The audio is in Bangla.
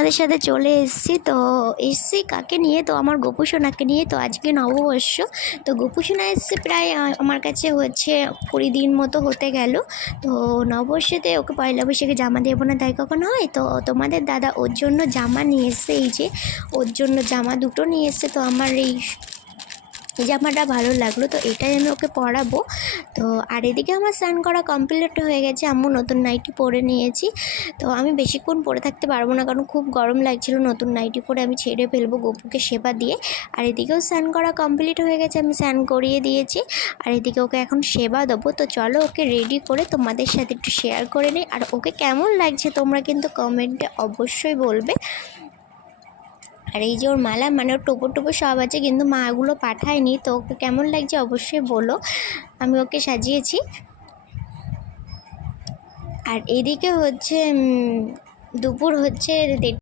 আমাদের সাথে চলে এসেছি। তো এসেছি কাকে নিয়ে, তো আমার গোপুসোনাকে নিয়ে। তো আজকে নববর্ষ, তো গোপুসোনা এসছে প্রায় আমার কাছে হচ্ছে 20 দিন মতো হতে গেল। তো নববর্ষেতে ওকে পয়লা বৈশাখে জামা দেবো না তাই কখন হয়। তো তোমাদের দাদা ওর জন্য জামা নিয়ে এসছে, এই যে ওর জন্য জামা দুটো নিয়ে এসছে। তো আমার এই জামাটা ভালো লাগলো, তো এটাই আমি ওকে পরাবো। তো আর এদিকে আমার স্নান করা কমপ্লিট হয়ে গেছে, আম্মু নতুন নাইটি পরে নিয়েছি। তো আমি বেশিক্ষণ পরে থাকতে পারবো না, কারণ খুব গরম লাগছিল। নতুন নাইটি পরে আমি ছেড়ে ফেলবো গোপুকে সেবা দিয়ে। আর এদিকেও স্নান করা কমপ্লিট হয়ে গেছে, আমি স্নান করিয়ে দিয়েছি। আর এদিকে ওকে এখন সেবা দেবো। তো চলো ওকে রেডি করে তোমাদের সাথে একটু শেয়ার করে নিই। আর ওকে কেমন লাগছে তোমরা কিন্তু কমেন্টে অবশ্যই বলবে। আর এই যে ওর মালা, মানে ওর টোপর টোপর সব আছে, কিন্তু মাগুলো পাঠায়নি। তো ওকে কেমন লাগছে অবশ্যই বলো, আমি ওকে সাজিয়েছি। আর এদিকে হচ্ছে দুপুর হচ্ছে